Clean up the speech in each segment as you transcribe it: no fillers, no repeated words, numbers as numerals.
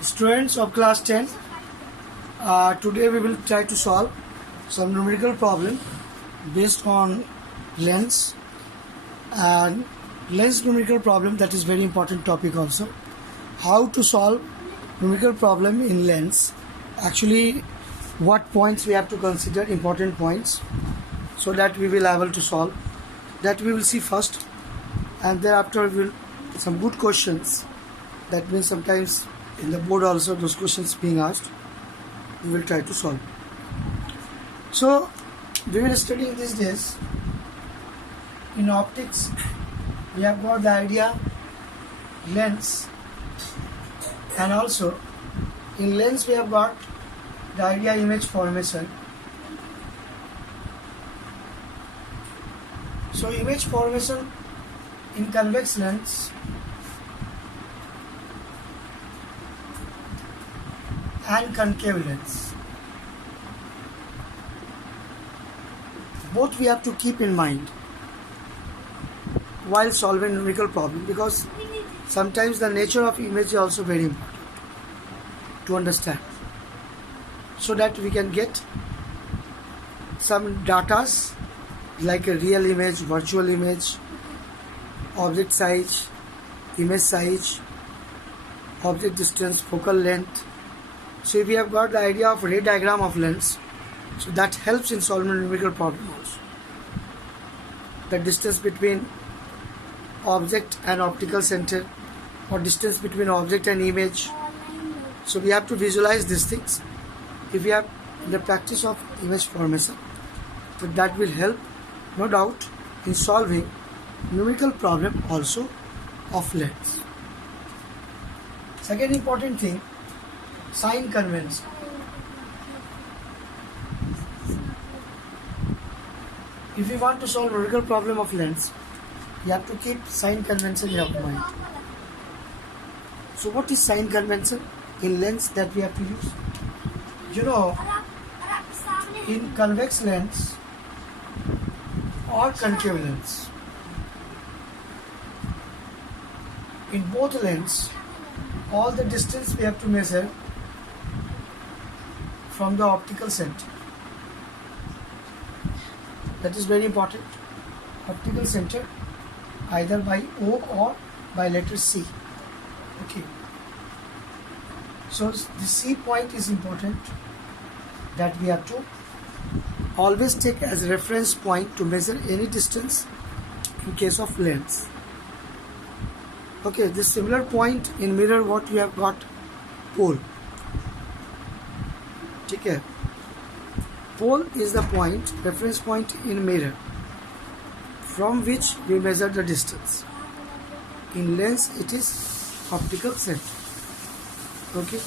Students of class 10, today we will try to solve some numerical problem based on lens and lens numerical problem. That is very important topic also. How to solve numerical problem in lens. Actually, what points we have to consider, important points, so that we will able to solve. That we will see first, and thereafter we will some good questions. That means sometimes in the board also those questions being asked, we will try to solve. So we will studying these days in optics. We have got the idea lens, and also in lens we have got the idea image formation. So image formation in convex lens and concave lens, both we have to keep in mind while solving numerical problem, because sometimes the nature of image is also very important to understand, so that we can get some datas like a real image, virtual image, object size, image size, object distance, focal length. So we have got the idea of ray diagram of lens, so that helps in solving numerical problem also. The distance between object and optical center, or distance between object and image. So we have to visualize these things if we have in the practice of image formation. So that will help, no doubt, in solving numerical problem also of lens. Second important thing, sign convention. If you want to solve numerical problem of lens, you have to keep sign convention in your mind. So what is sign convention in lens that we have to use? You know, in convex lens or concave lens, in both lens, all the distance we have to measure from the optical center. That is very important. Optical center either by O or by letter C. Okay. So the C point is important, that we have to always take as a reference point to measure any distance in case of lens. Okay, this similar point in mirror, what we have got, pole. Okay. Pole is the point, reference point in mirror, from which we measure the distance. In lens it is optical center. Okay.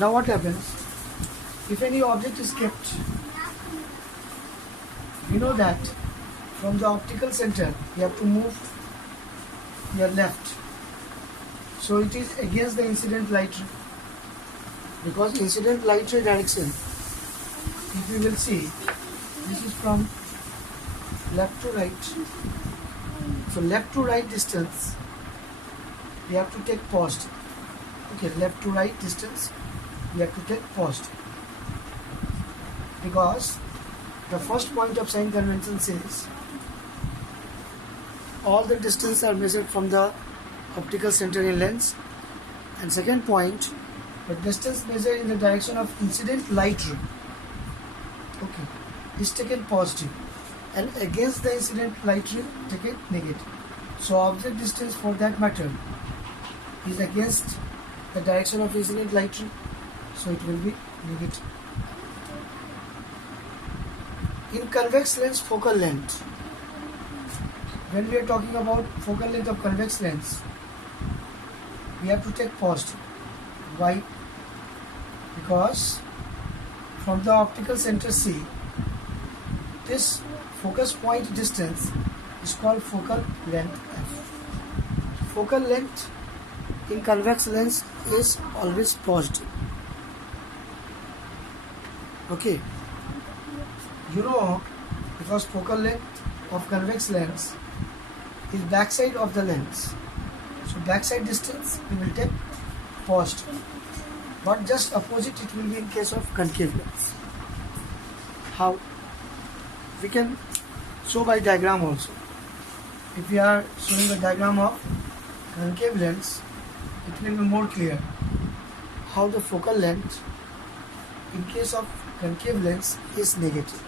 Now what happens? If any object is kept, we know that from the optical center you have to move your left. So it is against the incident light ray, because incident light ray direction, if you will see, this is from left to right. So left to right distance we have to take positive. Okay, left to right distance we have to take positive, because the first point of sign convention says all the distance are measured from the optical center in lens, and second point, the distance measured in the direction of incident light ray, okay, is taken positive, and against the incident light ray taken negative. So object distance for that matter is against the direction of incident light ray, so it will be negative. In convex lens, focal length, when we are talking about focal length of convex lens, we have to take positive. Why? Because from the optical center C, this focus point distance is called focal length F. Focal length in convex lens is always positive. Okay. You know, because focal length of convex lens is backside of the lens. So backside distance we will take positive. But just opposite it will be in case of concave lens. How? We can show by diagram also. If we are showing a diagram of concave lens, it will be more clear how the focal length in case of concave lens is negative.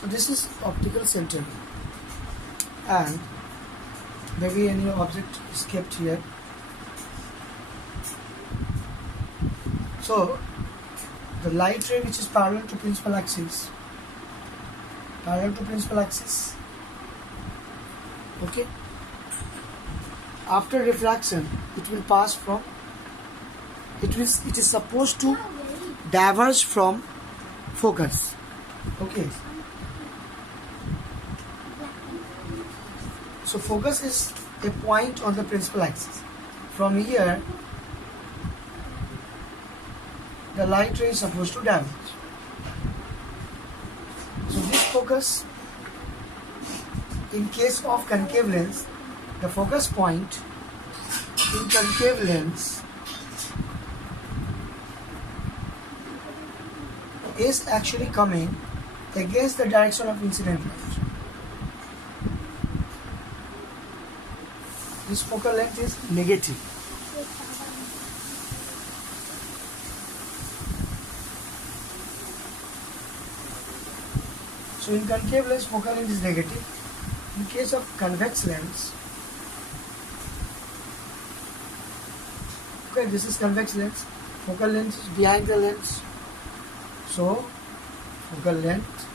So this is optical center, and maybe any object is kept here. So the light ray which is parallel to principal axis, okay, after refraction it will pass from, it is supposed to diverge from focus, okay. So focus is a point on the principal axis. From here the light ray is supposed to diverge. So this focus, in case of concave lens, the focus point in concave lens is actually coming against the direction of incident light. This focal length is negative. So in concave lens, focal length is negative. In case of convex lens, okay, this is convex lens. Focal length is behind the lens. So focal length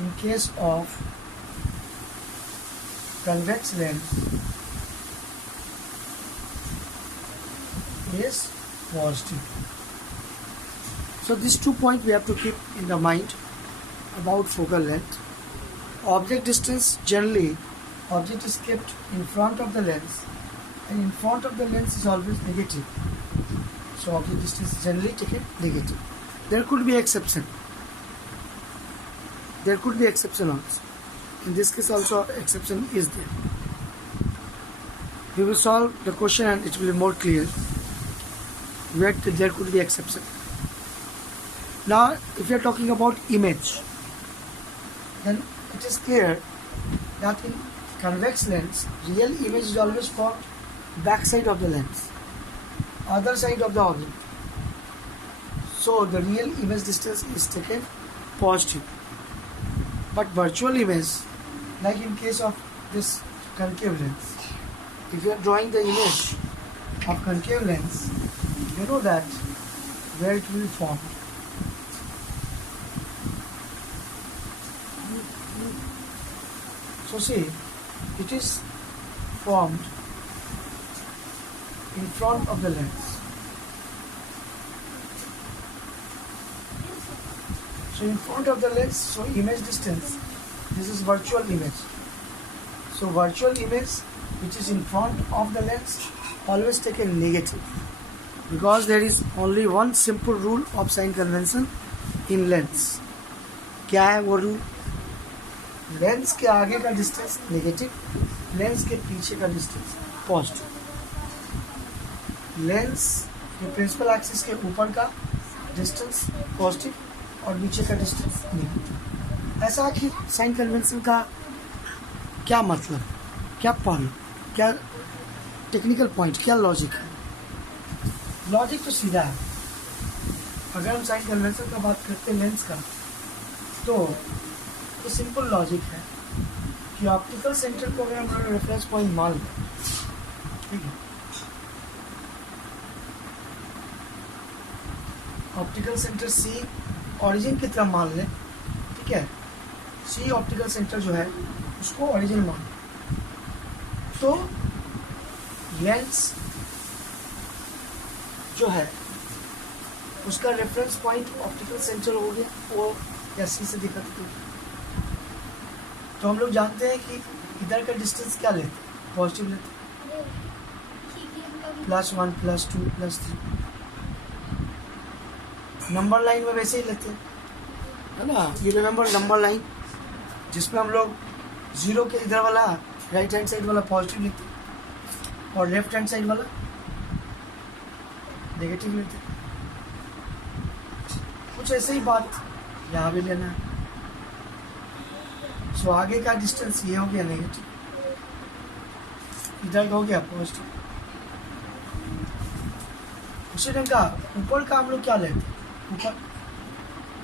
in case of convex lens is positive. So these 2 points we have to keep in the mind about focal length. Object distance, generally object is kept in front of the lens, and in front of the lens is always negative. So object distance is generally taken negative. There could be exception. There could be exception also. In this case also exception is there. We will solve the question and it will be more clear where there could be exception. Now if you are talking about image, then it is clear that in convex lens, real image is always formed back side of the lens, other side of the object. So the real image distance is taken positive. But virtual image, like in case of this concave lens, if you are drawing the image of concave lens, you know that where it will be formed. So see, it is formed in front of the lens. So in front of the lens, so image distance, this is virtual image. So virtual image which is in front of the lens always taken negative, because there is only one simple rule of sign convention in lens. क्या है वो rule? Lens के आगे का distance negative, lens के पीछे का distance positive. Lens के प्रिंसिपल एक्सिस के ऊपर का डिस्टेंस पॉजिटिव और नीचे का डिस्टेंस नेगेटिव। ऐसा कि साइन कन्वेंशन का क्या मतलब, क्या पॉइंट, क्या टेक्निकल पॉइंट, क्या लॉजिक है? लॉजिक तो सीधा है। अगर हम साइन कन्वेंशन का बात करते हैं लेंस का, तो सिंपल लॉजिक है कि ऑप्टिकल सेंटर को अगर हम रेफरेंस पॉइंट मान लें, ठीक है, ऑप्टिकल सेंटर सी ओरिजिन की तरह मान लें, ठीक है, सी ऑप्टिकल सेंटर जो है उसको ओरिजिन मान लें, तो लेंस जो है उसका रेफरेंस पॉइंट ऑप्टिकल सेंटर हो गया, वो या सी से दिखा है। तो हम लोग जानते हैं कि इधर का डिस्टेंस क्या लेते हैं, पॉजिटिव लेते हैं। +1 +2 +3। नंबर लाइन में वैसे ही लेते हैं, है ना। ये रिमेंबर नंबर लाइन, जिसमें हम लोग जीरो के इधर वाला राइट हैंड साइड वाला पॉजिटिव लेते हैं और लेफ्ट हैंड साइड वाला नेगेटिव लेते हैं। कुछ ऐसे ही बात यहाँ भी लेना है। सो आगे का डिस्टेंस ये हो गया नेगेटिव, इधर का हो गया पॉजिटिव। उसी ढंग का ऊपर का हम लोग क्या लेते हैं,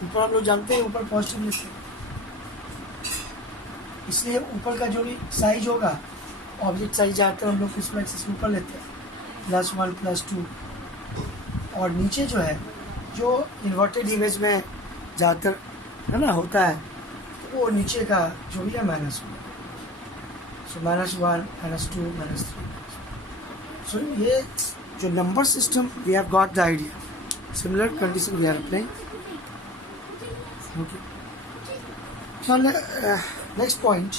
ऊपर हम लोग जानते हैं ऊपर पॉजिटिव लेते हैं, इसलिए ऊपर का जो भी साइज होगा, ऑब्जेक्ट साइज जाते हैं हम लोग किस एक्सिस से ऊपर लेते हैं +1 +2। और नीचे जो है, जो इन्वर्टेड इमेज में ज़्यादातर है ना होता है, तो वो नीचे का जो भी है -1। सो -1 -2 -3। सो ये जो number system, we have got the idea, similar condition we are applying. Okay. So next point,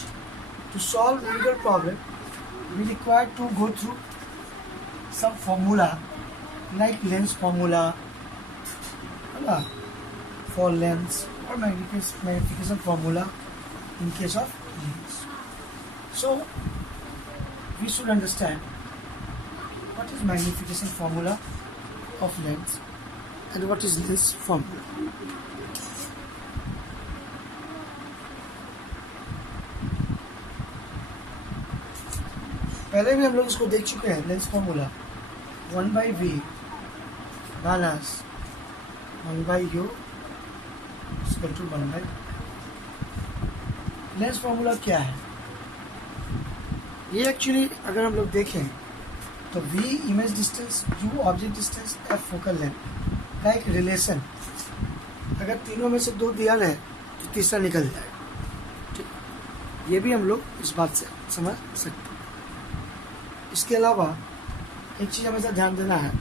to solve numerical problem, we require to go through some formula like lens formula, for lens, or magnification formula in case of lens. So we should understand what is magnification formula of lens and what is lens formula. पहले भी हम लोग इसको देख चुके हैं। Lens formula 1/v minus 1/u equal to 1/। Lens formula क्या है ये? एक्चुअली अगर हम लोग देखें तो v image distance, u object distance, f focal length का एक रिलेशन। अगर तीनों में से दो दिया है तो तीसरा निकल जाएगा। ठीक, ये भी हम लोग इस बात से समझ सकते हैं। इसके अलावा एक चीज़ हमेशा ध्यान देना है,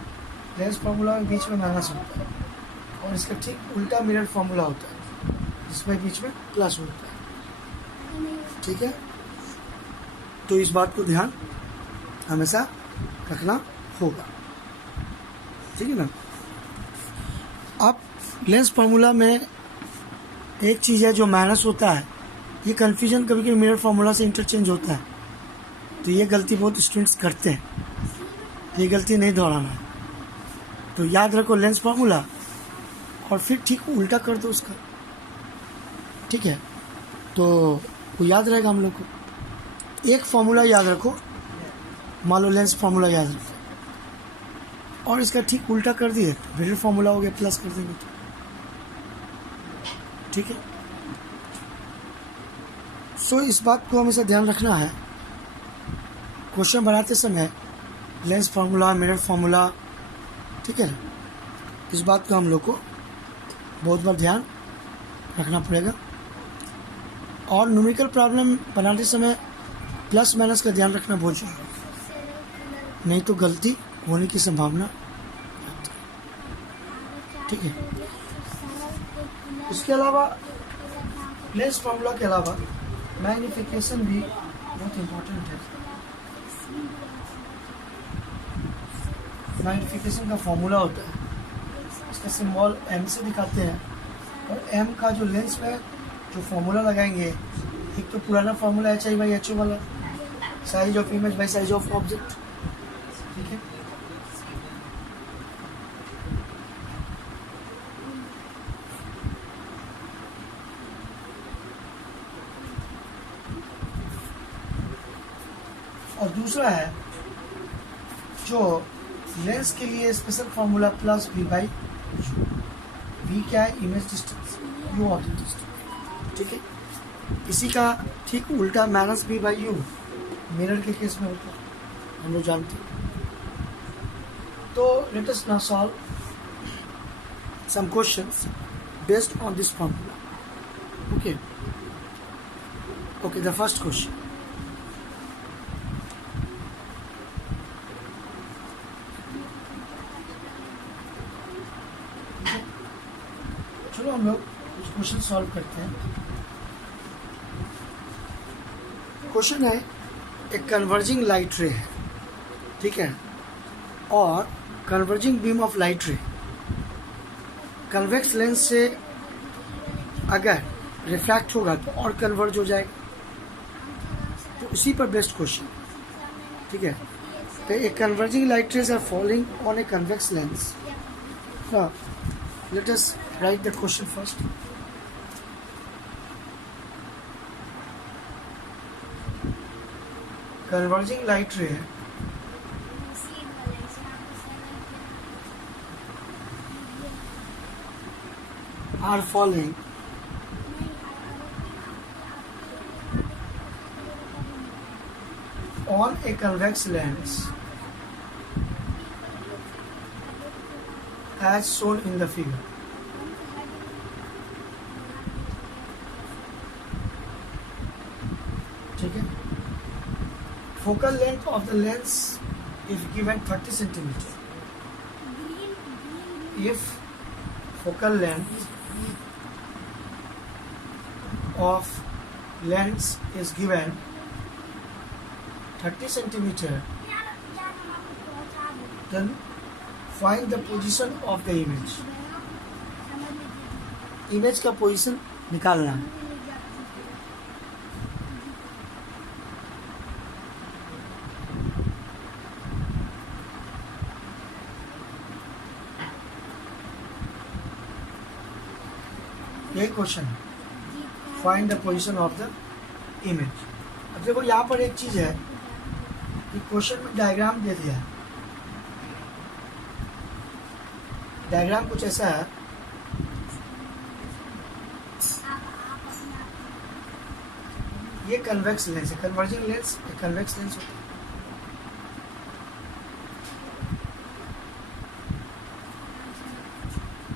लेंस फार्मूला में बीच में माइनस होता है और इसका ठीक उल्टा मिरर फार्मूला होता है जिसमें बीच में प्लस होता है। ठीक है, तो इस बात को ध्यान हमेशा रखना होगा। ठीक है ना। अब लेंस फार्मूला में एक चीज़ है जो माइनस होता है, ये कन्फ्यूजन कभी कभी मिरर फार्मूला से इंटरचेंज होता है, तो ये गलती बहुत स्टूडेंट्स करते हैं, ये गलती नहीं दोहराना है। तो याद रखो लेंस फार्मूला और फिर ठीक उल्टा कर दो उसका। ठीक है, तो वो याद रहेगा हम लोग को। एक फार्मूला याद रखो, मान लो लेंस फार्मूला याद रखो और इसका ठीक उल्टा कर दिए तो मिरर फार्मूला हो गया, प्लस कर देंगे तो। ठीक है, सो इस बात को हमेशा ध्यान रखना है क्वेश्चन बनाते समय, लेंस फार्मूला, मिरर फार्मूला। ठीक है ना, इस बात को हम लोग को बहुत बार ध्यान रखना पड़ेगा। और न्यूमेरिकल प्रॉब्लम बनाते समय प्लस माइनस का ध्यान रखना बहुत जरूरी है, नहीं तो गलती होने की संभावना रहती है। ठीक है, इसके अलावा लेंस फार्मूला के अलावा मैग्नीफिकेशन भी बहुत इम्पोर्टेंट है। मैग्नीफिकेशन का फॉर्मूला होता है, इसका सिंबल m से दिखाते हैं, और m का जो लेंस में जो फॉर्मूला लगाएंगे, एक तो पुराना फॉर्मूला HI/HO वाला, size of image by size of object. ठीक है, और दूसरा है जो लेंस के लिए स्पेशल फार्मूला +v/u। v क्या है? Image distance, u object distance. ठीक है, इसी का ठीक उल्टा -v/u मिरर के केस में होता है, हम लोग जानते हैं। तो let us now solve some questions based on this formula. Okay, the first question, चलो हम लोग कुछ क्वेश्चन सॉल्व करते हैं। क्वेश्चन है, एक कन्वर्जिंग लाइट रे है। ठीक है, और कन्वर्जिंग बीम ऑफ लाइट रे कन्वेक्स लेंस से अगर रिफ्रैक्ट होगा तो और कन्वर्ज हो जाएगा। तो उसी पर बेस्ड क्वेश्चन, ठीक है। तो एक converging light rays are falling on a convex lens. Let us write the question first. Converging light ray are falling on a convex lens as shown in the figure. ठीक है। Focal length of the lens is given 30 centimeter. If focal length of lens is given 30 centimeter, then find the position of the image. Image का position निकालना है। यही question है, find the position of the image. अब देखो यहाँ पर एक चीज है कि क्वेश्चन में डायग्राम दे दिया है। डायग्राम कुछ ऐसा है, ये कन्वेक्स लेंस है, कन्वर्जिंग लेंस कन्वेक्स लेंस होता है।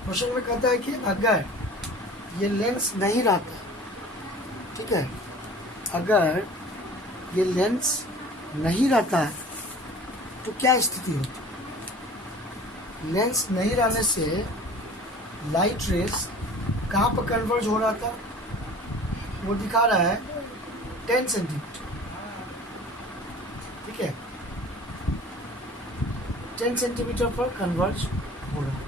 क्वेश्चन में कहता है कि अगर ये लेंस नहीं रहता, ठीक है, अगर ये लेंस नहीं रहता है तो क्या स्थिति होती। लेंस नहीं रहने से लाइट रेस कहाँ पर कन्वर्ज हो रहा था, वो दिखा रहा है 10 सेंटीमीटर, ठीक है, 10 सेंटीमीटर पर कन्वर्ज हो रहा है।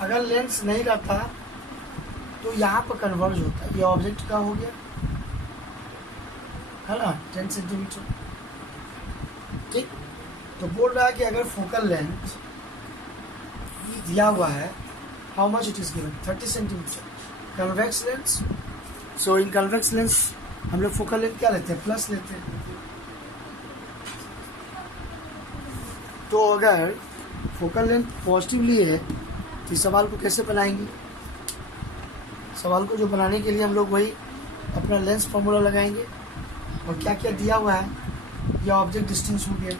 अगर लेंस नहीं रहता तो यहाँ पर कन्वर्ज होता है। ये ऑब्जेक्ट का हो गया है ना, 10 सेंटीमीटर, ठीक। तो बोल रहा है कि अगर फोकल लेंथ दिया हुआ है, how much it is given, 30 centimetre convex lens. So in convex lens हम लोग फोकल लेंथ क्या लेते हैं, प्लस लेते हैं। तो अगर फोकल लेंथ पॉजिटिवली है तो इस सवाल को कैसे बनाएंगे। सवाल को जो बनाने के लिए हम लोग वही अपना लेंस फॉर्मूला लगाएंगे। और क्या क्या दिया हुआ है, ये ऑब्जेक्ट डिस्टेंस हो गया,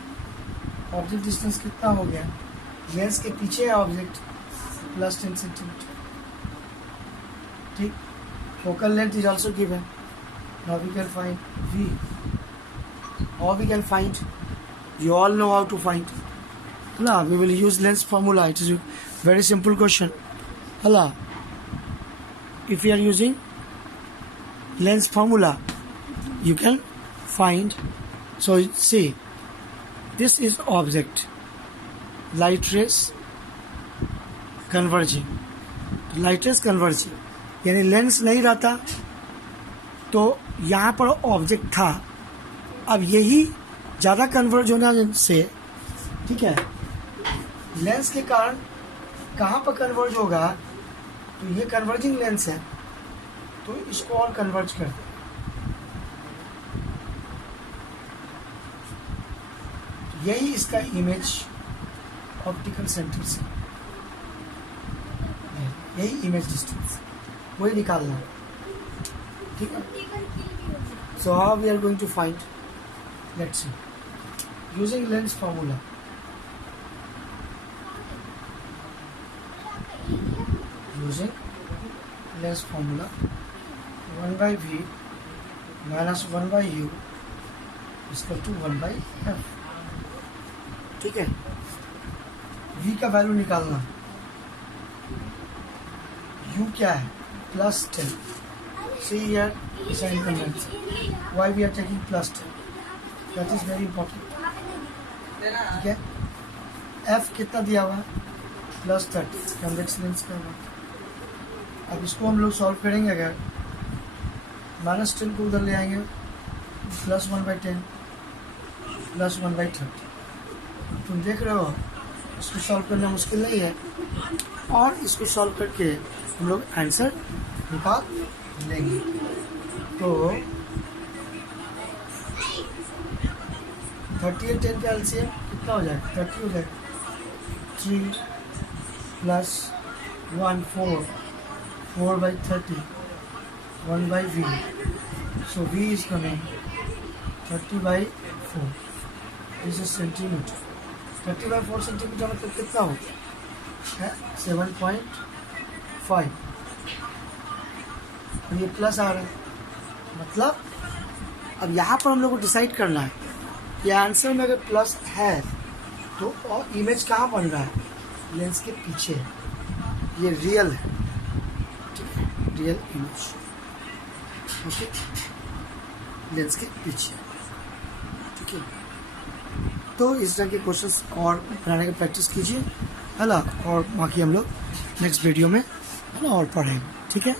ऑब्जेक्ट डिस्टेंस कितना हो गया, लेंस के पीछे है ऑब्जेक्ट प्लस 10 सेंटीमीटर, ठीक। Focal length is also given, now we can find v, how we can find, you all know how to find, hala, we will use lens formula. It is a very simple question, hala. If we are using lens formula, you can find. So see, this is object, light rays converging, light rays converging, यानी lens नहीं रहता तो यहाँ पर object था, अब यही ज़्यादा कन्वर्ज होने से, ठीक है, लेंस के कारण कहाँ पर कन्वर्ज होगा, तो ये कन्वर्जिंग लेंस है तो इसको और कन्वर्ज कर दे। यही इसका इमेज ऑप्टिकल सेंटर से, यही इमेज डिस्टेंस वही निकालना है, ठीक है। So how we are going to find, let's see, using lens formula. Using lens formula, 1 by v minus 1 by u is equal to 1 by f. ठीक है। v का वैल्यू निकालना, u क्या है +10, see here sign convention, why we are taking +10, that is very important, ठीक है। f कितना दिया हुआ है +30, कन्वेक्स लेंस का है। अब इसको हम लोग सॉल्व करेंगे, अगर -10 को उधर ले आएंगे, +1/10 +1/30, तुम देख रहे हो इसको सॉल्व करना मुश्किल नहीं है, और इसको सॉल्व करके हम लोग आंसर निकाल लेंगे। तो 30 और 10 का एलसीएम कितना हो जाएगा, 30 हो जाएगा, 3 + 1 4, 4/30, 1/v, so v is coming 30/4, this is centimeter, 30/4 centimetre मतलब कितना होता है 7.5, ये प्लस आ रहा है, मतलब अब यहाँ पर हम लोग को डिसाइड करना है कि आंसर में अगर प्लस है तो और इमेज कहाँ बन रहा है, लेंस के पीछे, ये रियल है, ठीक है, रियल इमेज, ओके, लेंस के पीछे, ठीक है। तो इस तरह के क्वेश्चंस और बनाने की प्रैक्टिस कीजिए, है ना, और बाकी हम लोग नेक्स्ट वीडियो में, है ना, और पढ़ेंगे, ठीक है।